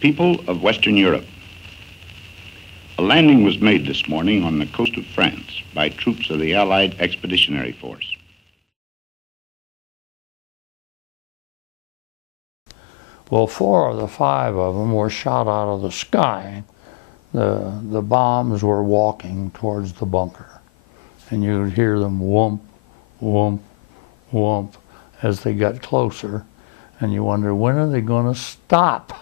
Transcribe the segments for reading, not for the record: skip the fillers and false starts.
People of Western Europe, a landing was made this morning on the coast of France by troops of the Allied Expeditionary Force. Well, 4 of the 5 of them were shot out of the sky. The bombs were walking towards the bunker, and you would hear them whoomp, whoomp, whoomp as they got closer, and you wonder, when are they going to stop?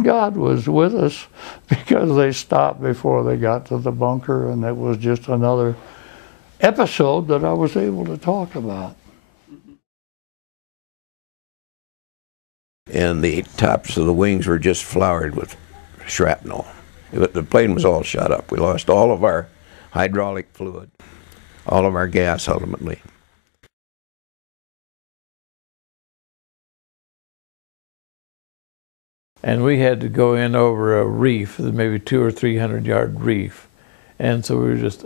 God was with us because they stopped before they got to the bunker, and it was just another episode that I was able to talk about. And the tops of the wings were just floured with shrapnel. The plane was all shot up. We lost all of our hydraulic fluid, all of our gas ultimately. And we had to go in over a reef, maybe 200 or 300 yard reef. And so we were just,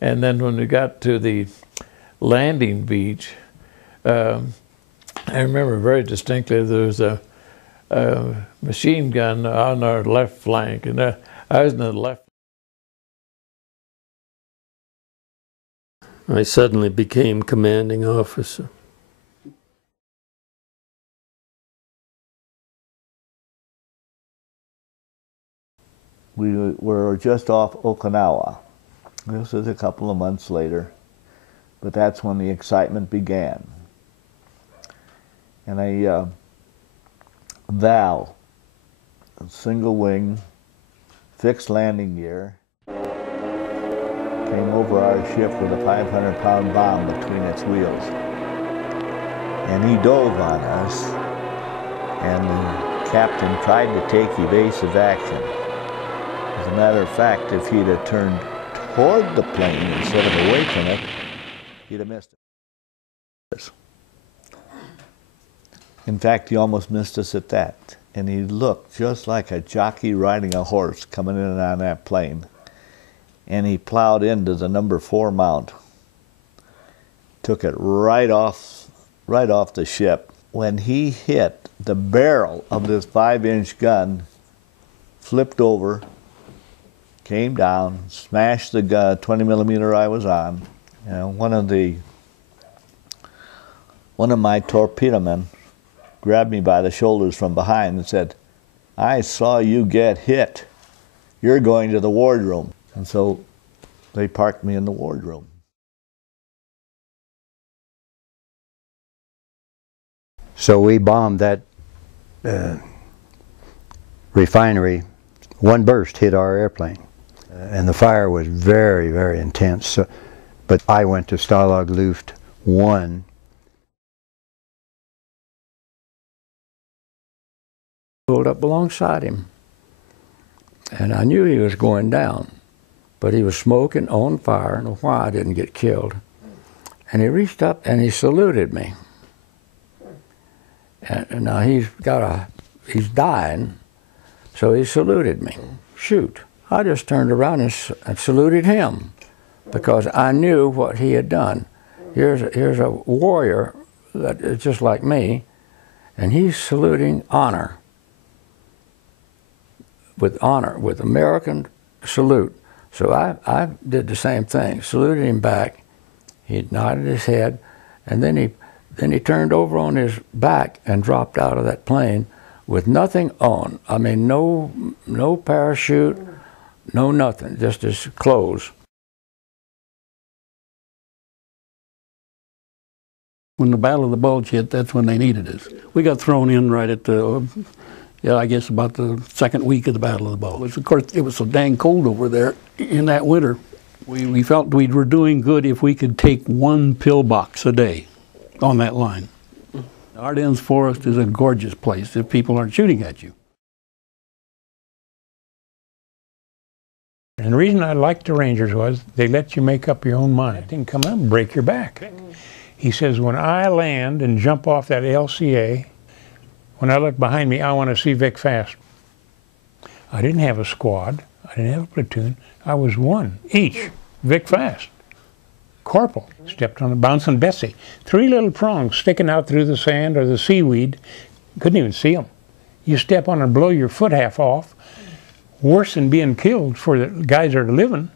and then when we got to the landing beach, I remember very distinctly there was a machine gun on our left flank, and I was in the left. I suddenly became commanding officer. We were just off Okinawa. This was a couple of months later, but that's when the excitement began. And a Val, a single wing, fixed landing gear, came over our ship with a 500-pound bomb between its wheels. And he dove on us, and the captain tried to take evasive action. As a matter of fact, if he'd have turned toward the plane instead of away from it, he'd have missed it. In fact, he almost missed us at that. And he looked just like a jockey riding a horse coming in on that plane. And he plowed into the number 4 mount. Took it right off the ship. When he hit, the barrel of this 5-inch gun flipped over, came down, smashed the gun, 20 millimeter I was on. And one of my torpedo men grabbed me by the shoulders from behind and said, "I saw you get hit. You're going to the wardroom." And so they parked me in the wardroom. So we bombed that refinery. One burst hit our airplane, and the fire was very, very intense. So, but I went to Stalag Luft 1. Pulled up alongside him, and I knew he was going down, but he was smoking, on fire. I don't know why I didn't get killed. And he reached up and he saluted me. And now he's dying, so he saluted me. Shoot. I just turned around and saluted him because I knew what he had done. Here's a warrior that is just like me, and he's saluting honor. With honor, with American salute. So I did the same thing, saluted him back. He nodded his head, and then he turned over on his back and dropped out of that plane with nothing on. I mean, no parachute, no nothing, just his clothes. When the Battle of the Bulge hit, that's when they needed us. We got thrown in right at the, I guess about the second week of the Battle of the Bulge. Of course, it was so dang cold over there in that winter. We felt we were doing good if we could take 1 pillbox a day on that line. Ardennes Forest is a gorgeous place if people aren't shooting at you. And the reason I liked the Rangers was they let you make up your own mind. It didn't come up and break your back. He says, when I land and jump off that LCA, when I look behind me, I want to see Vic Fast. I didn't have a squad. I didn't have a platoon. I was one each. Vic Fast. Corporal. Stepped on a bouncing Bessie. 3 little prongs sticking out through the sand or the seaweed. Couldn't even see them. you step on and blow your foot half off, worse than being killed for the guys that are living.